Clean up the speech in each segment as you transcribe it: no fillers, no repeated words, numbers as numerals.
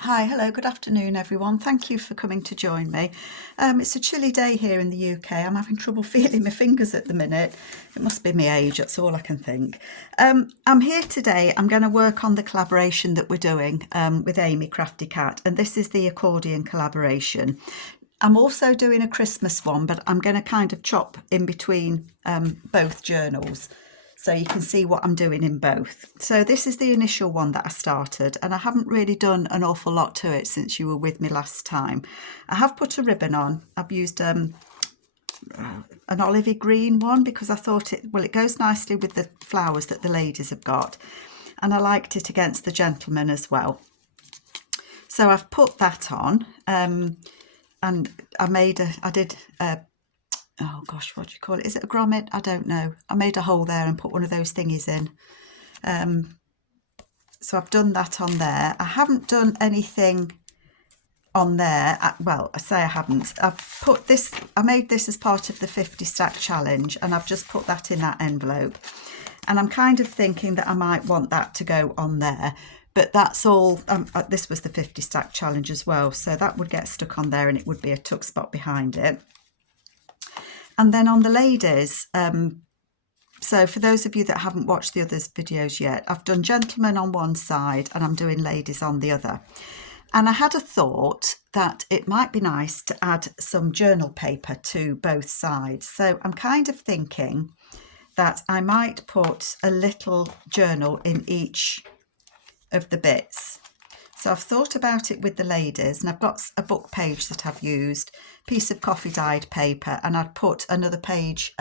Hi, hello, good afternoon everyone. Thank you for coming to join me. It's a chilly day here in the UK. I'm having trouble feeling my fingers at the minute. It must be my age, that's all I can think. I'm here today. I'm going to work on the collaboration that we're doing with Amy Crafty Cat, and this is the accordion collaboration. I'm also doing a Christmas one, but I'm going to kind of chop in between both journals, so you can see what I'm doing in both. So this is the initial one that I started, and I haven't really done an awful lot to it since you were with me last time. I have put a ribbon on. I've used an olivey green one because I thought it goes nicely with the flowers that the ladies have got, and I liked it against the gentleman as well. So I've put that on, and I did oh gosh, what do you call it? Is it a grommet? I don't know. I made a hole there and put one of those thingies in. So I've done that on there. I haven't done anything on there. Well, I say I haven't. I've put this, I made this as part of the 50 stack challenge, and I've just put that in that envelope. And I'm kind of thinking that I might want that to go on there. But that's all, this was the 50 stack challenge as well. So that would get stuck on there and it would be a tuck spot behind it. And then on the ladies, so for those of you that haven't watched the other videos yet, I've done gentlemen on one side and I'm doing ladies on the other. And I had a thought that it might be nice to add some journal paper to both sides. So I'm kind of thinking that I might put a little journal in each of the bits. So I've thought about it with the ladies, and I've got a book page that I've used, piece of coffee dyed paper, and I'd put another page.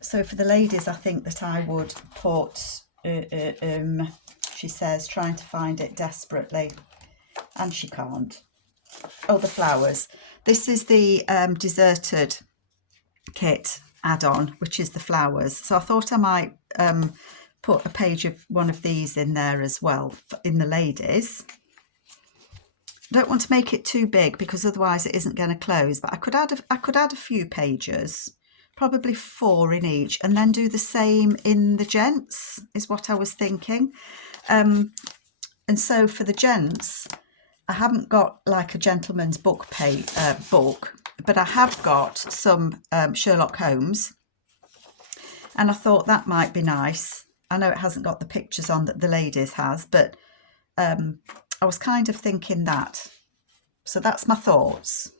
So for the ladies, I think that I would put, she says, trying to find it desperately, and she can't. Oh, the flowers. This is the deserted kit add-on, which is the flowers. So I thought I might put a page of one of these in there as well in the ladies. I don't want to make it too big because otherwise it isn't going to close, but I could add a few pages, probably 4 in each, and then do the same in the gents is what I was thinking. And so for the gents, I haven't got like a gentleman's book book, but I have got some Sherlock Holmes, and I thought that might be nice. I know it hasn't got the pictures on that the ladies has, but I was kind of thinking that. So that's my thoughts.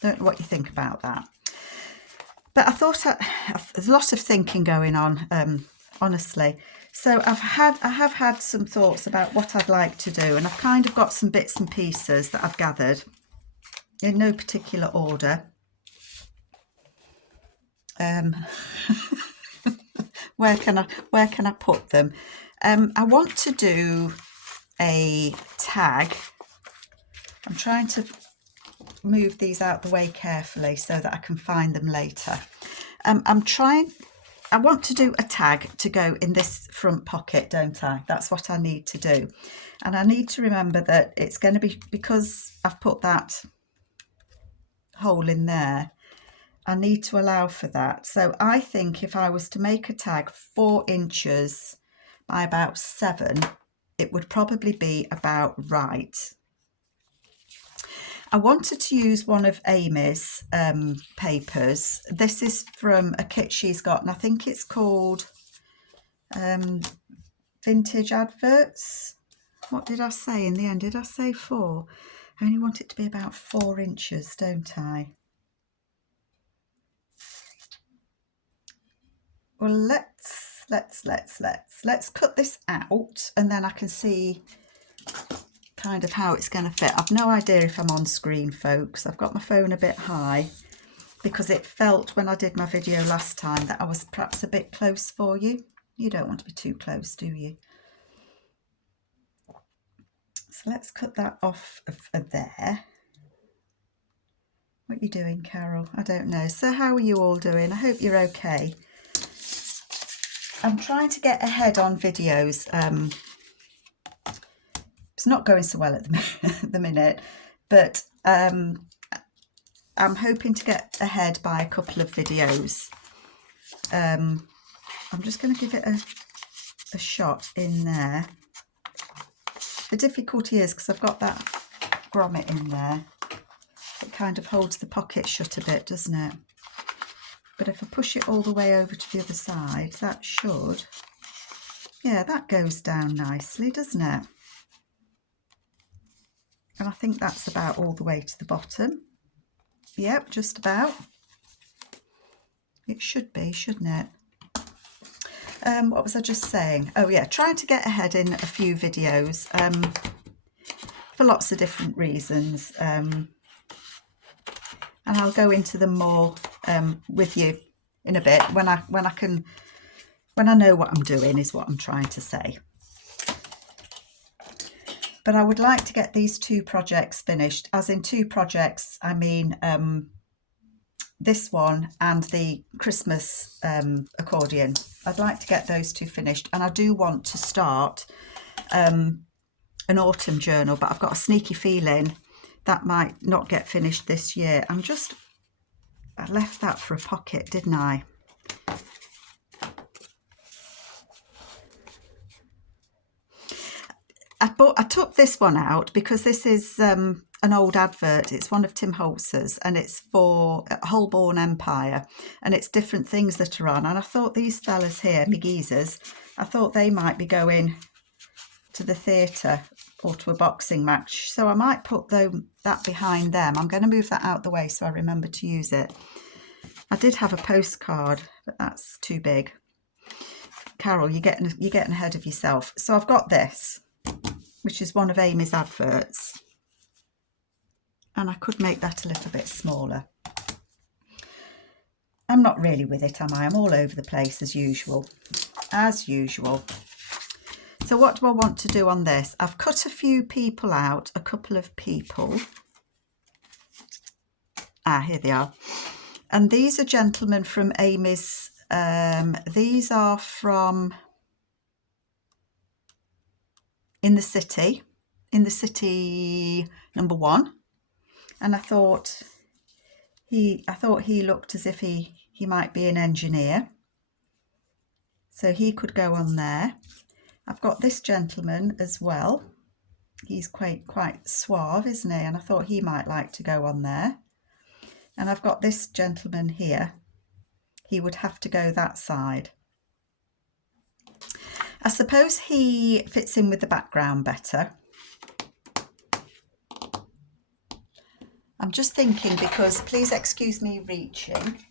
Don't know what you think about that. But I thought there's a lot of thinking going on, honestly. So I have had some thoughts about what I'd like to do, and I've kind of got some bits and pieces that I've gathered in no particular order. Where can I put them? I want to do a tag. I'm trying to move these out the way carefully so that I can find them later. I want to do a tag to go in this front pocket, don't I? That's what I need to do. And I need to remember that it's going to be, because I've put that hole in there, I need to allow for that. So I think if I was to make a tag 4 inches by about 7, it would probably be about right. I wanted to use one of Amy's papers. This is from a kit she's got, and I think it's called Vintage Adverts. What did I say in the end? Did I say 4? I only want it to be about 4 inches, don't I? Well, let's cut this out, and then I can see kind of how it's going to fit. I've no idea if I'm on screen, folks. I've got my phone a bit high because it felt when I did my video last time that I was perhaps a bit close for you. You don't want to be too close, do you? So let's cut that off of there. What are you doing, Carol? I don't know. So how are you all doing? I hope you're okay. I'm trying to get ahead on videos. It's not going so well at the minute, but I'm hoping to get ahead by a couple of videos. I'm just going to give it a shot in there. The difficulty is because I've got that grommet in there, it kind of holds the pocket shut a bit, doesn't it? But if I push it all the way over to the other side, that should, yeah, that goes down nicely, doesn't it? And I think that's about all the way to the bottom. Yep, just about. It should be, shouldn't it? What was I just saying? Oh yeah, trying to get ahead in a few videos for lots of different reasons. And I'll go into them more with you in a bit when I know what I'm doing, is what I'm trying to say. But I would like to get these 2 projects finished. As in 2 projects, I mean this one and the Christmas accordion. I'd like to get those 2 finished, and I do want to start an autumn journal, but I've got a sneaky feeling that might not get finished this year. I left that for a pocket, didn't I? I took this one out because this is an old advert. It's one of Tim Holtz's, and it's for Holborn Empire, and it's different things that are on. And I thought these fellas here, me geezers, I thought they might be going to the theatre or to a boxing match. So I might put that behind them. I'm going to move that out the way so I remember to use it. I did have a postcard, but that's too big. Carol, you're getting ahead of yourself. So I've got this, which is one of Amy's adverts, and I could make that a little bit smaller. I'm not really with it, am I? I'm all over the place as usual. So what do I want to do on this? I've cut a few people out, a couple of people. Here they are. And these are gentlemen from Amy's. These are from In the City #1. And I thought he looked as if he might be an engineer. So he could go on there. I've got this gentleman as well. He's quite suave, isn't he? And I thought he might like to go on there. And I've got this gentleman here. He would have to go that side. I suppose he fits in with the background better. I'm just thinking, because please excuse me reaching,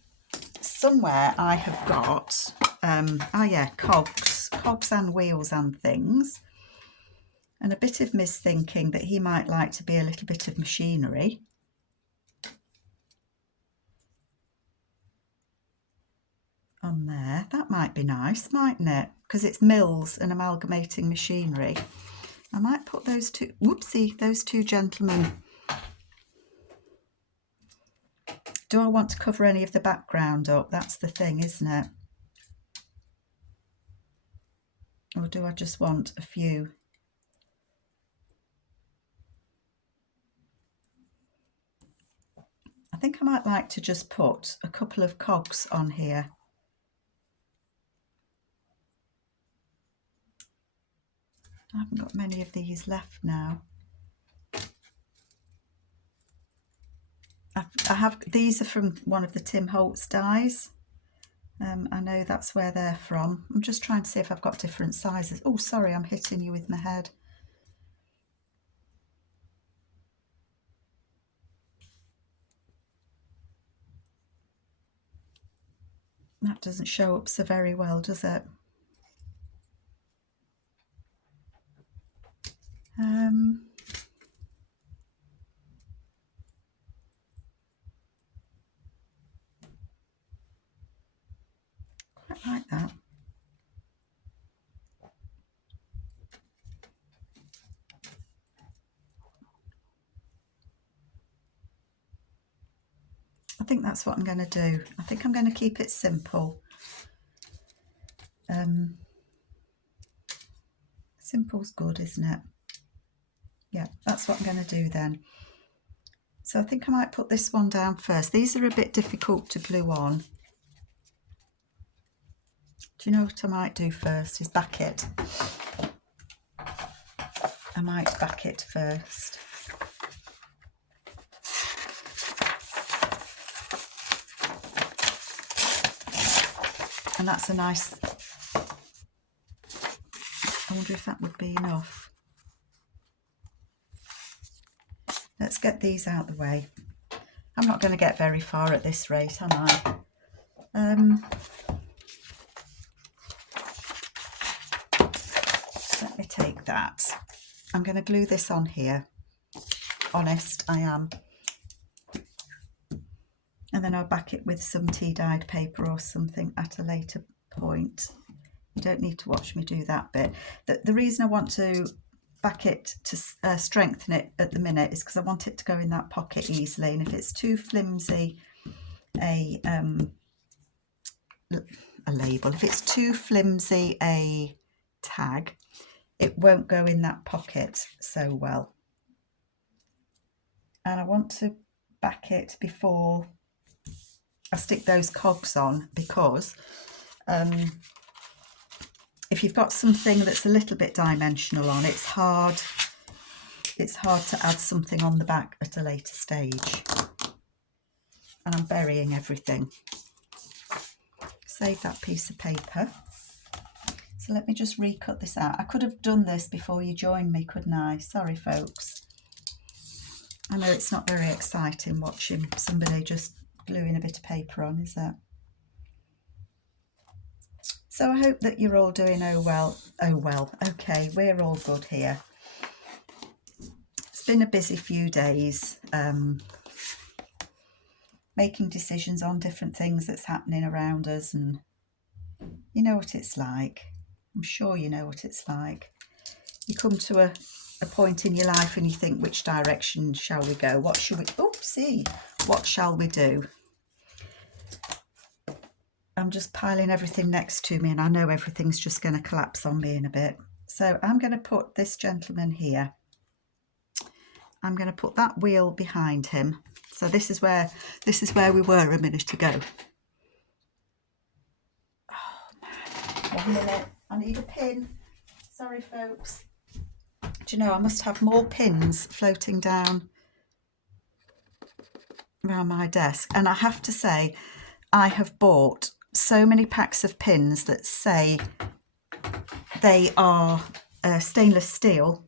somewhere I have got, cogs and wheels and things. And a bit of me's thinking that he might like to be a little bit of machinery. On there, that might be nice, mightn't it? Because it's mills and amalgamating machinery. I might put those two, those 2 gentlemen. Do I want to cover any of the background up? That's the thing, isn't it? Or do I just want a few? I think I might like to just put a couple of cogs on here. I haven't got many of these left now. These are from one of the Tim Holtz dies. I know that's where they're from. I'm just trying to see if I've got different sizes. Oh, sorry, I'm hitting you with my head. That doesn't show up so very well, does it? Quite like that. I think that's what I'm going to do. I think I'm going to keep it simple. Simple's good, isn't it? Yeah, that's what I'm going to do then. So I think I might put this one down first. These are a bit difficult to glue on. Do you know what I might do first? Is back it. I might back it first. And that's a nice, I wonder if that would be enough. Let's get these out the way. I'm not going to get very far at this rate, am I? Let me take that. I'm going to glue this on here. Honest, I am. And then I'll back it with some tea-dyed paper or something at a later point. You don't need to watch me do that bit. The reason I want to back it to strengthen it at the minute is because I want it to go in that pocket easily. And if it's too flimsy a label, if it's too flimsy a tag, it won't go in that pocket so well. And I want to back it before I stick those cogs on, because if you've got something that's a little bit dimensional on, it's hard to add something on the back at a later stage. And I'm burying everything. Save that piece of paper. So let me just recut this out. I could have done this before you joined me, couldn't I? Sorry, folks. I know it's not very exciting watching somebody just gluing a bit of paper on, is it? So I hope that you're all doing oh well. Okay, we're all good here. It's been a busy few days, making decisions on different things that's happening around us, and you know what it's like. I'm sure you know what it's like. You come to a point in your life and you think, which direction shall we go? What shall we, what shall we do? I'm just piling everything next to me, and I know everything's just going to collapse on me in a bit. So I'm going to put this gentleman here. I'm going to put that wheel behind him. So this is where we were a minute ago. Oh man, 1 minute. I need a pin. Sorry, folks. Do you know, I must have more pins floating down around my desk. And I have to say, I have bought so many packs of pins that say they are stainless steel,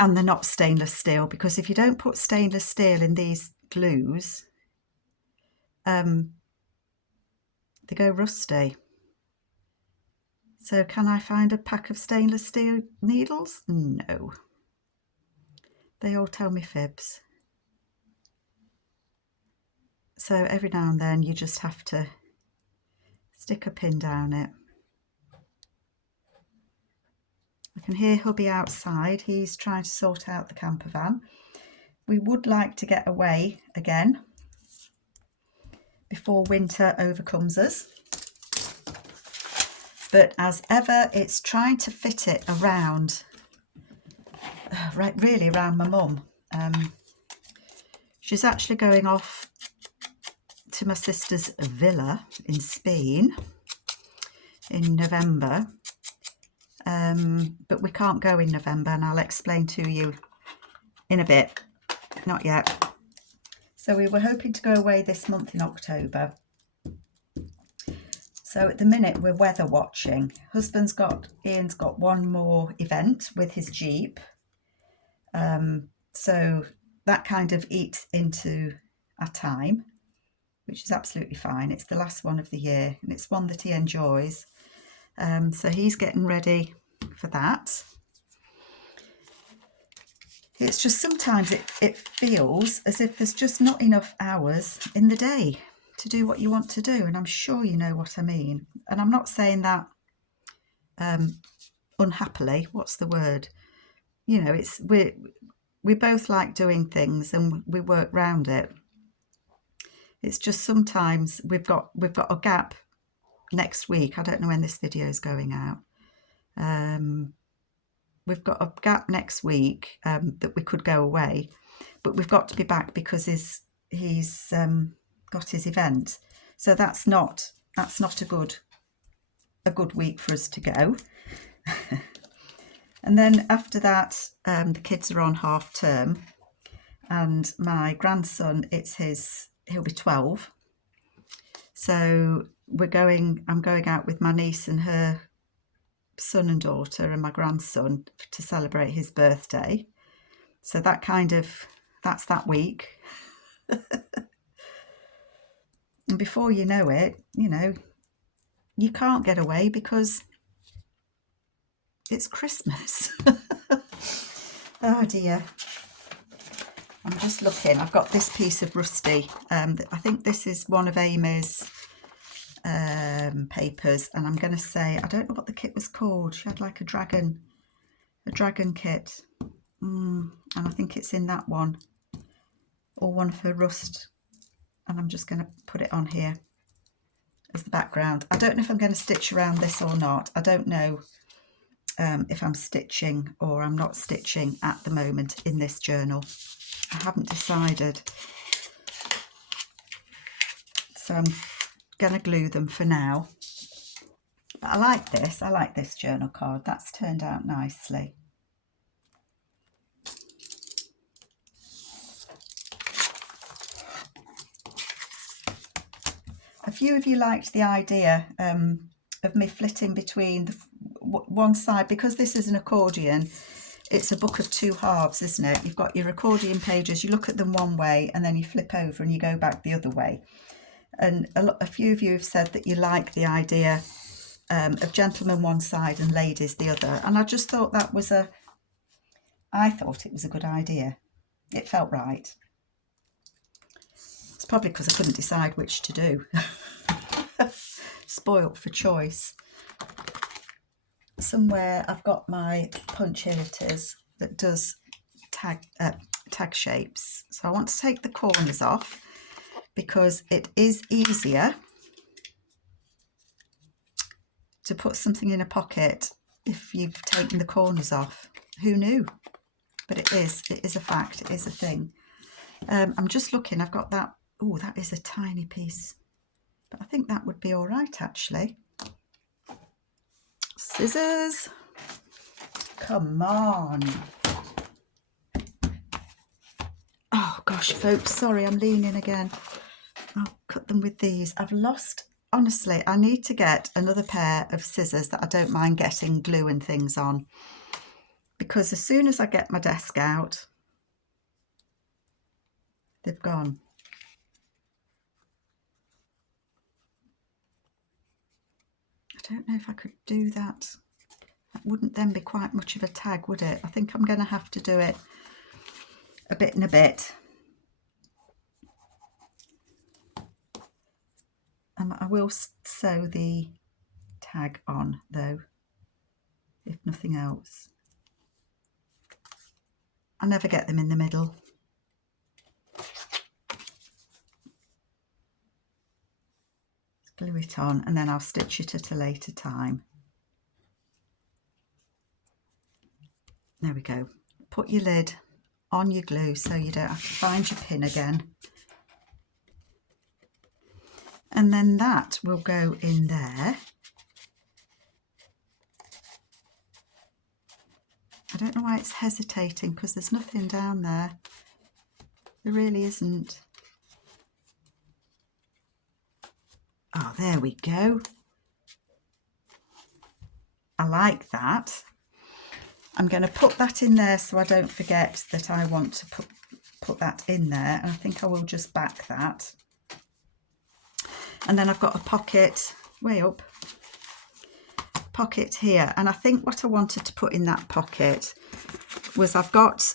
and they're not stainless steel, because if you don't put stainless steel in these glues, they go rusty. So can I find a pack of stainless steel needles? No. They all tell me fibs. So every now and then you just have to stick a pin down it. I can hear hubby outside. He's trying to sort out the camper van. We would like to get away again before winter overcomes us. But as ever, it's trying to fit it around, really around my mum. She's actually going off to my sister's villa in Spain in November. But we can't go in November, and I'll explain to you in a bit. Not yet. So we were hoping to go away this month in October. So at the minute we're weather watching. Ian's got one more event with his Jeep. So that kind of eats into our time, which is absolutely fine. It's the last one of the year, and it's one that he enjoys. So he's getting ready for that. It's just sometimes it feels as if there's just not enough hours in the day to do what you want to do, and I'm sure you know what I mean. And I'm not saying that unhappily. What's the word? You know, it's we both like doing things and we work round it. It's just sometimes we've got a gap next week. I don't know when this video is going out. We've got a gap next week that we could go away, but we've got to be back because he's got his event. So that's not a good week for us to go. And then after that, the kids are on half term, and my grandson, he'll be 12. So I'm going out with my niece and her son and daughter and my grandson to celebrate his birthday. So that's that week. And before you know it, you can't get away because it's Christmas. Oh dear. I'm just looking. I've got this piece of Rusty. I think this is one of Amy's papers, and I'm going to say, I don't know what the kit was called. She had like a dragon kit. And I think it's in that one, or one of her rust. And I'm just going to put it on here as the background. I don't know if I'm going to stitch around this or not. I don't know if I'm stitching or I'm not stitching at the moment in this journal. I haven't decided. So I'm going to glue them for now. But I like this journal card. That's turned out nicely. A few of you liked the idea of me flitting between one side, because this is an accordion. It's a book of two halves, isn't it? You've got your accordion pages, you look at them one way and then you flip over and you go back the other way. And a few of you have said that you like the idea of gentlemen one side and ladies the other. And I just thought I thought it was a good idea. It felt right. It's probably because I couldn't decide which to do. Spoilt for choice. Somewhere I've got my punch, here it is, that does tag shapes. So I want to take the corners off because it is easier to put something in a pocket if you've taken the corners off. Who knew? But it is a fact, it is a thing. I'm just looking, I've got that. Oh, that is a tiny piece, but I think that would be all right actually. Scissors, come on. Oh gosh, folks, sorry, I'm leaning again. I'll cut them with these. I've lost, honestly, I need to get another pair of scissors that I don't mind getting glue and things on, because as soon as I get my desk out, they've gone. I don't know if I could do that. That wouldn't then be quite much of a tag, would it? I think I'm going to have to do it a bit and a bit. I will sew the tag on though, if nothing else. I never get them in the middle. Glue it on and then I'll stitch it at a later time. There we go. Put your lid on your glue so you don't have to find your pin again. And then that will go in there. I don't know why it's hesitating, because there's nothing down there. There really isn't. Oh, there we go. I like that. I'm going to put that in there so I don't forget that I want to put that in there. And I think I will just back that. And then I've got a pocket way up, pocket here. And I think what I wanted to put in that pocket was I've got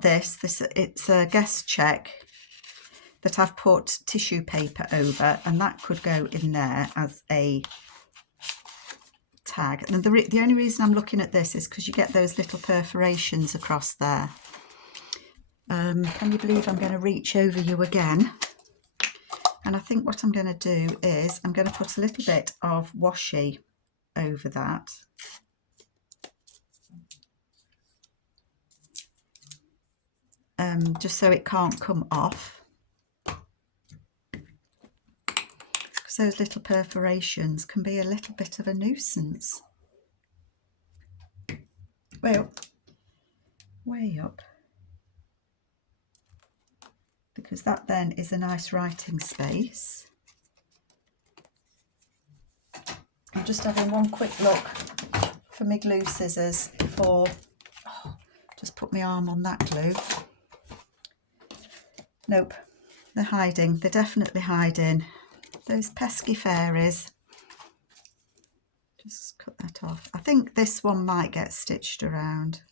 this, it's a guest check that I've put tissue paper over, and that could go in there as a tag. And the only reason I'm looking at this is because you get those little perforations across there. Can you believe I'm going to reach over you again? And I think what I'm going to do is I'm going to put a little bit of washi over that. Just so it can't come off. Because those little perforations can be a little bit of a nuisance. way up, way up, because that then is a nice writing space. I'm just having one quick look for my glue scissors before, just put my arm on that glue. Nope, they're hiding, they're definitely hiding. Those pesky fairies. Just cut that off. I think this one might get stitched around.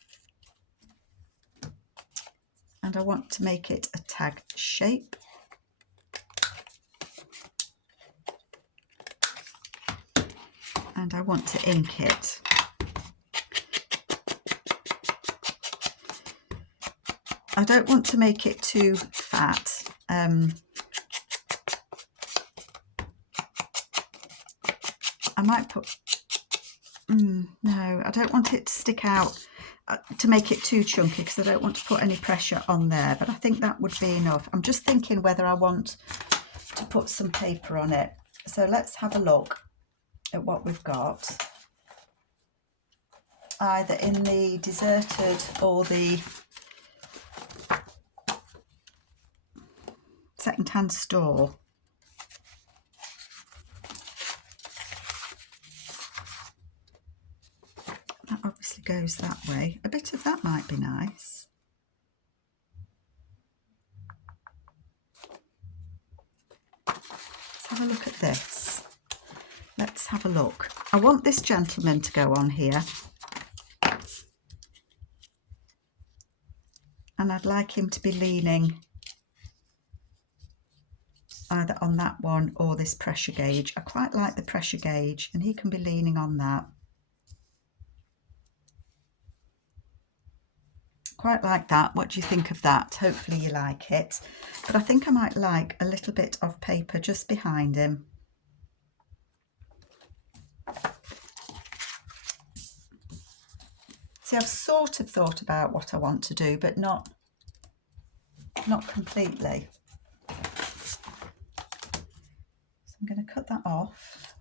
And I want to make it a tag shape. And I want to ink it. I don't want to make it too fat. I might put, no, I don't want it to stick out to make it too chunky, because I don't want to put any pressure on there, but I think that would be enough. I'm just thinking whether I want to put some paper on it. So let's have a look at what we've got, either in the deserted or the second-hand store. That obviously goes that way. A bit of that might be nice. Let's have a look at this. Let's have a look. I want this gentleman to go on here. And I'd like him to be leaning either on that one or this pressure gauge. I quite like the pressure gauge, and he can be leaning on that. Quite like that. What do you think of that? Hopefully you like it. But I think I might like a little bit of paper just behind him. See, I've sort of thought about what I want to do, but not completely. So I'm going to cut that off.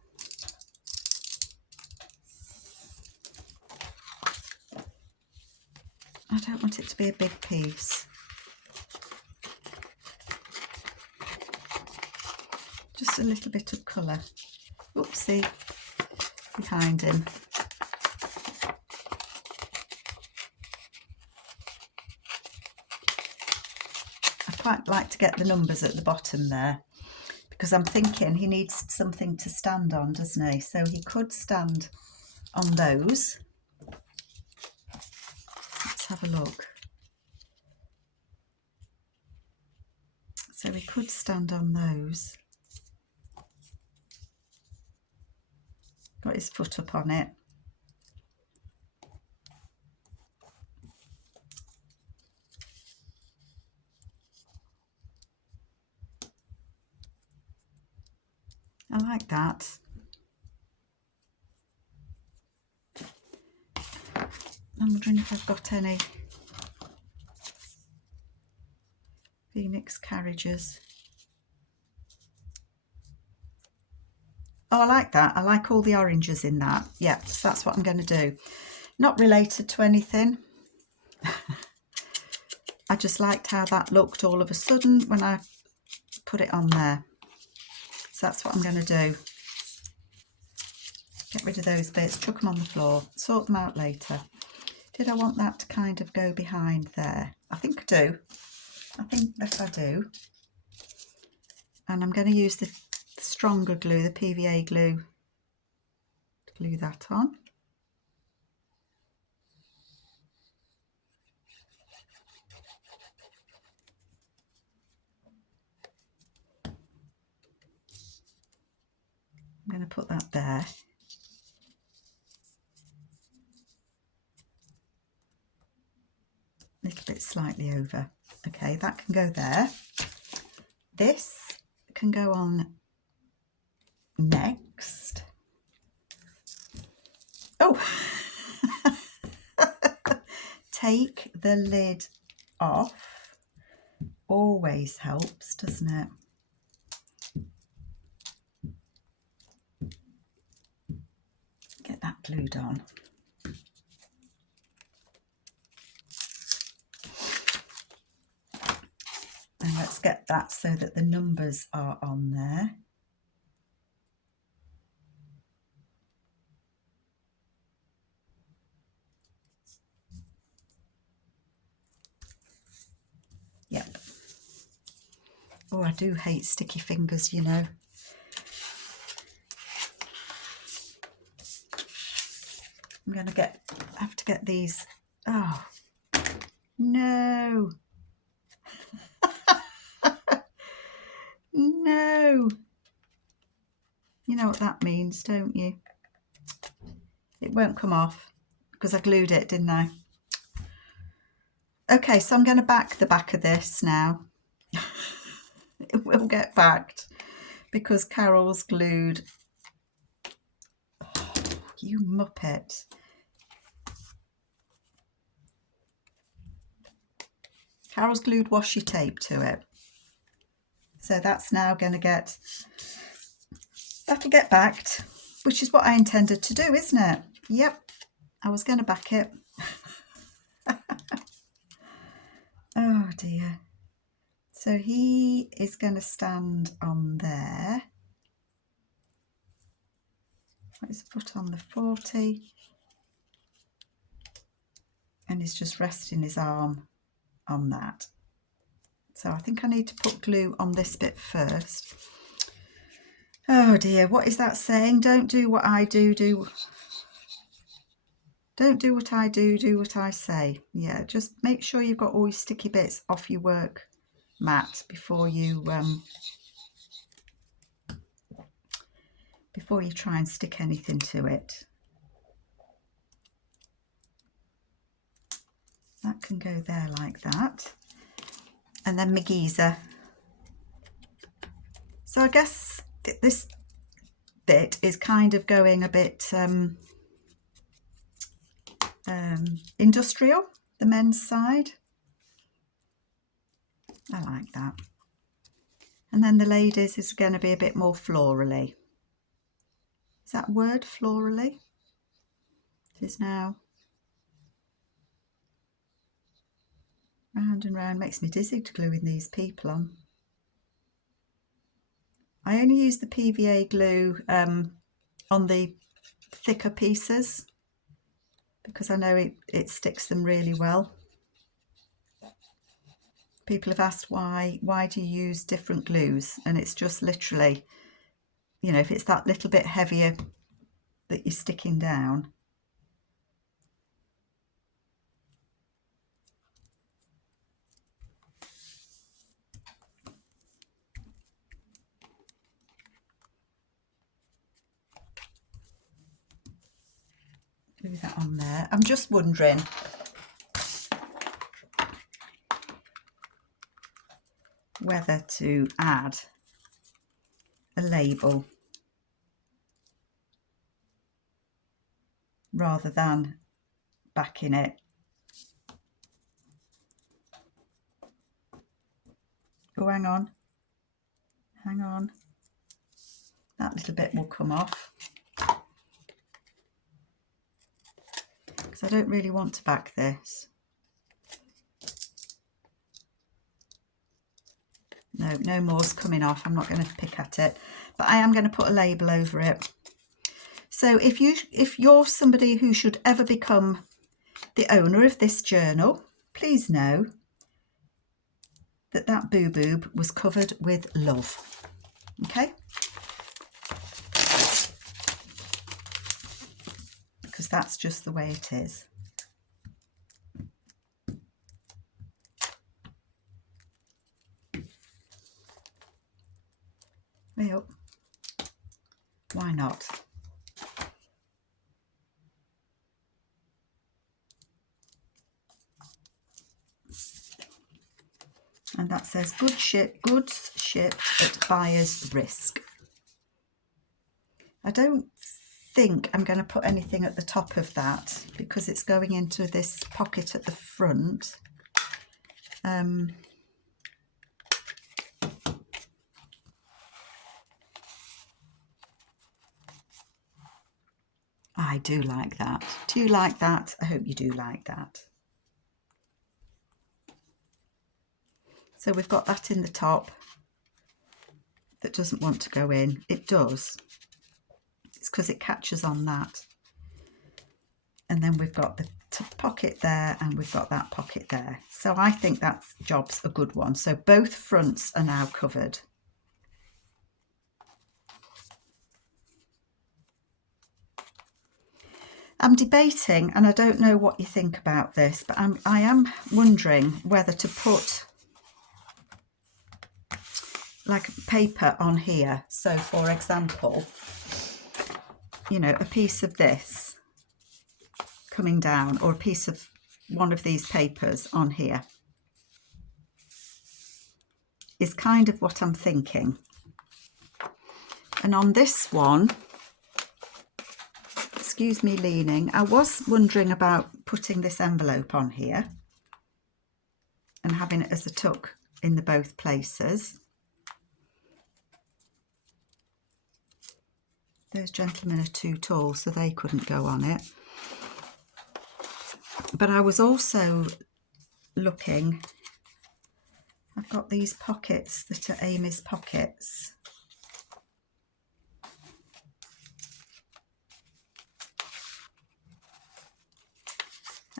I don't want it to be a big piece. Just a little bit of colour. Oopsie, behind him. I quite like to get the numbers at the bottom there, because I'm thinking he needs something to stand on, doesn't he? So he could stand on those. Let's have a look. So he could stand on those. Got his foot up on it. I like that. I'm wondering if I've got any Phoenix carriages. Oh, I like that. I like all the oranges in that. Yeah, so that's what I'm going to do. Not related to anything. I just liked how that looked all of a sudden when I put it on there. So that's what I'm going to do. Get rid of those bits, chuck them on the floor, sort them out later. Did I want that to kind of go behind there? I think I do. I think that I do. And I'm going to use the stronger glue, the PVA glue, to glue that on. I'm going to put that there. A little bit slightly over. Okay, that can go there. This can go on next. Oh, take the lid off. Always helps, doesn't it? Get that glued on. And let's get that so that the numbers are on there. Yep. Oh, I do hate sticky fingers, you know. I'm going to have to get these. Oh, no. No. You know what that means, don't you? It won't come off because I glued it, didn't I? Okay, so I'm going to back the back of this now. It will get backed because Carol's glued. Oh, you muppet. Carol's glued washi tape to it. So that's now going to get, that'll get backed, which is what I intended to do, isn't it? Yep, I was going to back it. Oh dear. So he is going to stand on there. Put his foot on the 40. And he's just resting his arm on that. So I think I need to put glue on this bit first. Oh dear, what is that saying? Don't do what I do, don't do what I do what I say. Yeah, just make sure you've got all your sticky bits off your work mat before you try and stick anything to it. That can go there like that. And then my geezer. So I guess this bit is kind of going a bit industrial, the men's side. I like that. And then the ladies is going to be a bit more florally. Is that a word, florally? It is now. Round and round. Makes me dizzy to gluing these people on. I only use the PVA glue on the thicker pieces because I know it sticks them really well. People have asked why do you use different glues, and it's just literally, you know, if it's that little bit heavier that you're sticking down. Do that on there. I'm just wondering whether to add a label rather than backing it. Oh, hang on. Hang on. That little bit will come off. Because I don't really want to back this. No more's coming off. I'm not going to pick at it. But I am going to put a label over it. So if you're somebody who should ever become the owner of this journal, please know that that boo-boob was covered with love. Okay? Because that's just the way it is. Way up. Why not? And that says goods shipped at buyer's risk. I don't think I'm going to put anything at the top of that because it's going into this pocket at the front. I do like that. Do you like that? I hope you do like that. So we've got that in the top that doesn't want to go in. It does. It's because it catches on that. And then we've got the pocket there, and we've got that pocket there. So I think that job's a good one. So both fronts are now covered. I'm debating, and I don't know what you think about this, but I am wondering whether to put like paper on here. So for example, you know, a piece of this coming down, or a piece of one of these papers on here is kind of what I'm thinking. And on this one, excuse me leaning, I was wondering about putting this envelope on here and having it as a tuck in the both places. Those gentlemen are too tall, so they couldn't go on it. But I was also looking, I've got these pockets that are Amy's pockets.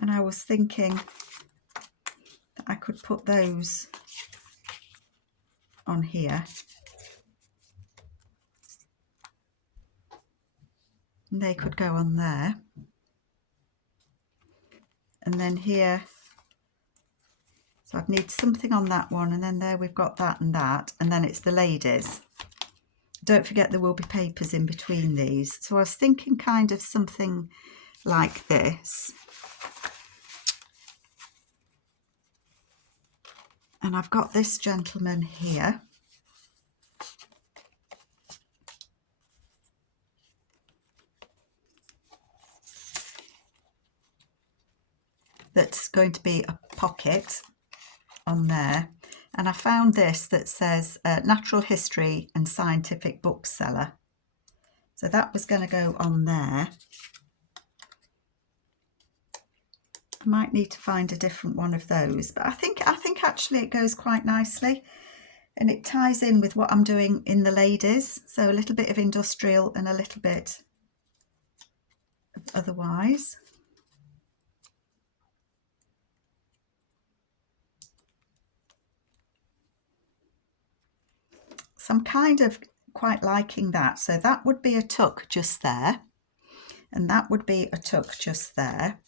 And I was thinking that I could put those on here. And they could go on there. And then here, so I'd need something on that one, and then there we've got that, and then it's the ladies. Don't forget there will be papers in between these. So I was thinking kind of something like this. And I've got this gentleman here. That's going to be a pocket on there. And I found this that says Natural History and Scientific Bookseller. So that was going to go on there. I might need to find a different one of those, but I think actually it goes quite nicely, and it ties in with what I'm doing in the ladies. So a little bit of industrial and a little bit of otherwise. So I'm kind of quite liking that. So that would be a tuck just there, and that would be a tuck just there.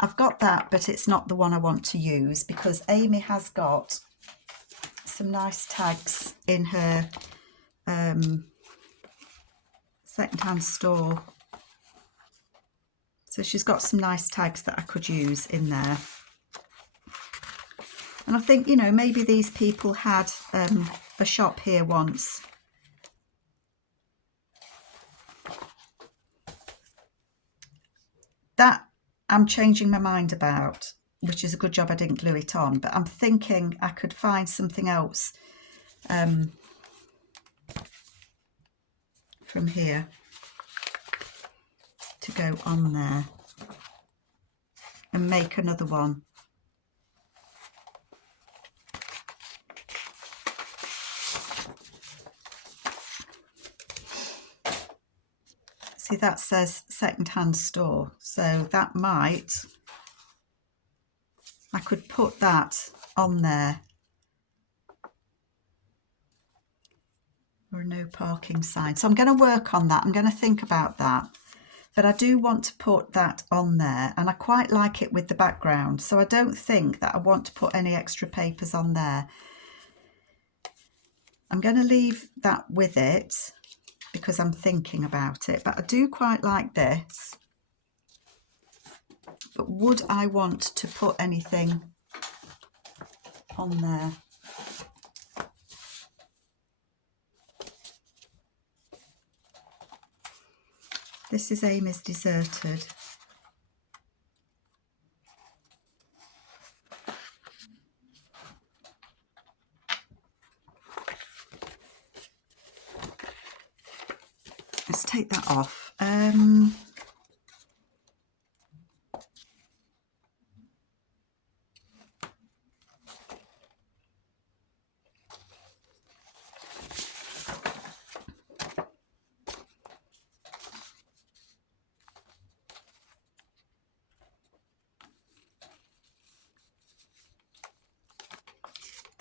I've got that, but it's not the one I want to use because Amy has got some nice tags in her second-hand store. So she's got some nice tags that I could use in there. And I think, you know, maybe these people had a shop here once. That I'm changing my mind about, which is a good job I didn't glue it on, but I'm thinking I could find something else from here to go on there and make another one. See, that says second-hand store, so that might, I could put that on there. Or a no parking sign. So I'm going to work on that. I'm going to think about that. But I do want to put that on there, and I quite like it with the background. So I don't think that I want to put any extra papers on there. I'm going to leave that with it because I'm thinking about it. But I do quite like this. But would I want to put anything on there? This is Amy's Deserted. Let's take that off.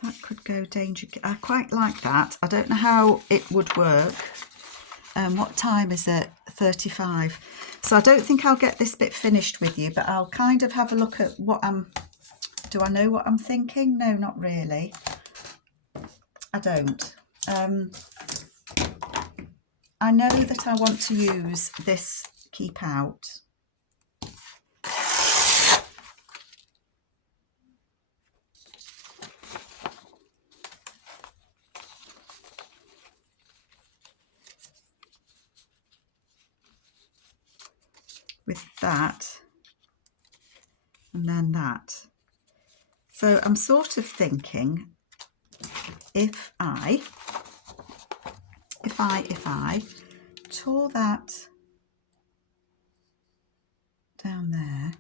That could go danger. I quite like that. I don't know how it would work. What time is it? 35. So I don't think I'll get this bit finished with you, but I'll kind of have a look at what do I know what I'm thinking? No, not really. I don't. I know that I want to use this keep out. With that, and then that. So I'm sort of thinking if I tore that down there,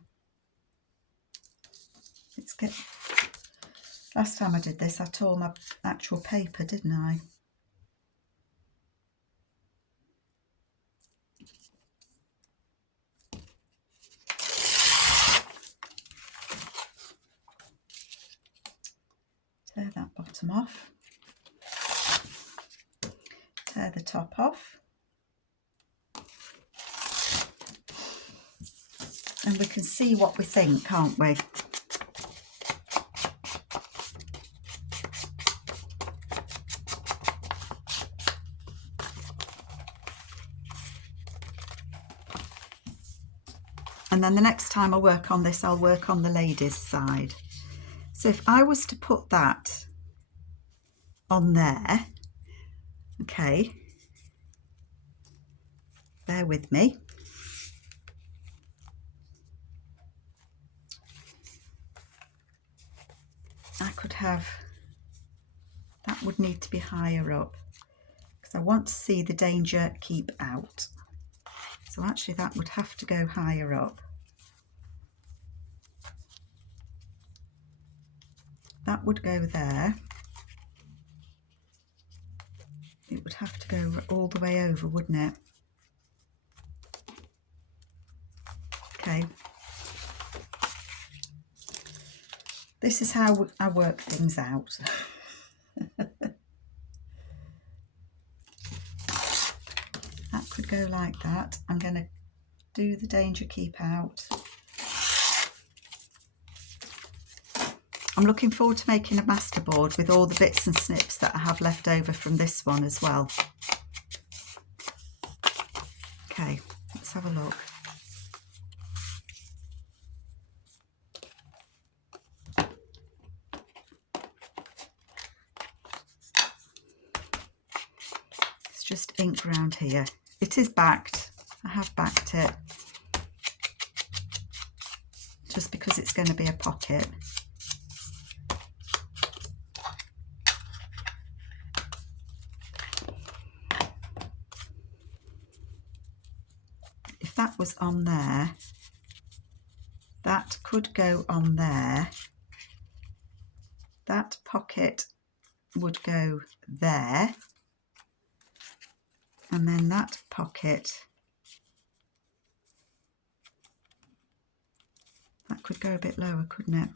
let's get, last time I did this I tore my actual paper, didn't I? Tear that bottom off, tear the top off, and we can see what we think, can't we? And then the next time I work on this, I'll work on the ladies' side. So if I was to put that on there, okay, bear with me. I could have, that would need to be higher up because I want to see the danger keep out. So actually that would have to go higher up. That would go there. It would have to go all the way over, wouldn't it? Okay. This is how I work things out. That could go like that. I'm going to do the danger keep out. I'm looking forward to making a masterboard with all the bits and snips that I have left over from this one as well. Okay, let's have a look. It's just ink around here. It is backed. I have backed it just because it's going to be a pocket. If that was on there, that could go on there. That pocket would go there. And then that pocket, that could go a bit lower, couldn't it?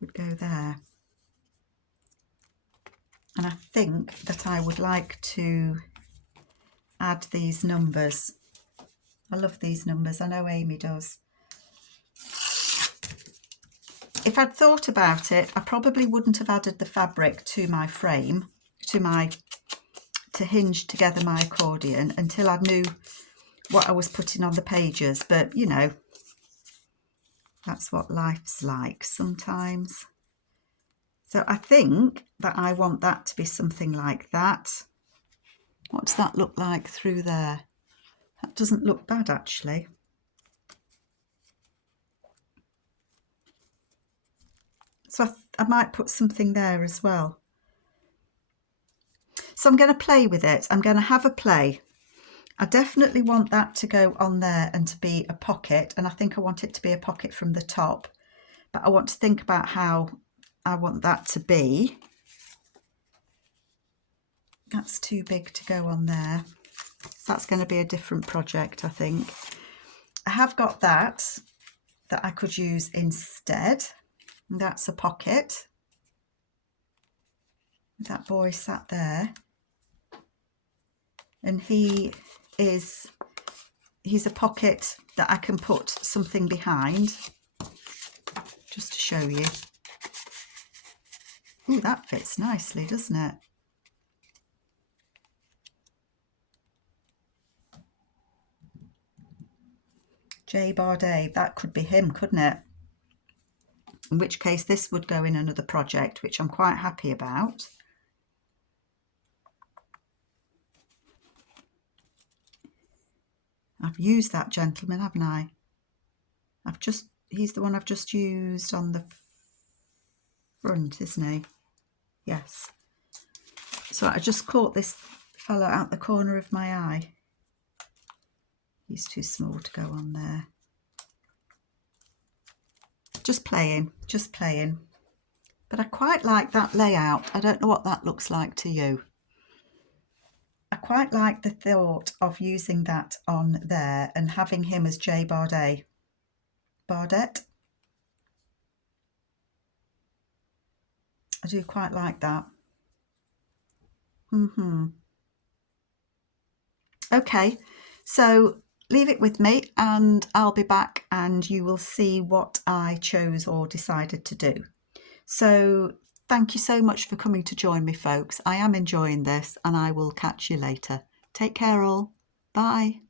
Would go there. And I think that I would like to add these numbers. I love these numbers. I know Amy does. If I'd thought about it, I probably wouldn't have added the fabric to my frame, to hinge together my accordion until I knew what I was putting on the pages. But you know, that's what life's like sometimes. So I think that I want that to be something like that. What does that look like through there? That doesn't look bad actually. So I might put something there as well. So I'm going to play with it. I'm going to have a play. I definitely want that to go on there and to be a pocket. And I think I want it to be a pocket from the top. But I want to think about how I want that to be. That's too big to go on there. So that's going to be a different project, I think. I have got that I could use instead. And that's a pocket. That boy sat there. And he's a pocket that I can put something behind, just to show you. Oh, that fits nicely, doesn't it? J. Bardet, that could be him, couldn't it? In which case this would go in another project, which I'm quite happy about. I've used that gentleman, haven't I? He's the one I've just used on the front, isn't he? Yes. So I just caught this fellow out the corner of my eye. He's too small to go on there. Just playing. But I quite like that layout. I don't know what that looks like to you. I quite like the thought of using that on there and having him as J. Bardet. Bardet. I do quite like that. Okay, so leave it with me and I'll be back and you will see what I chose or decided to do. So thank you so much for coming to join me, folks. I am enjoying this and I will catch you later. Take care all. Bye.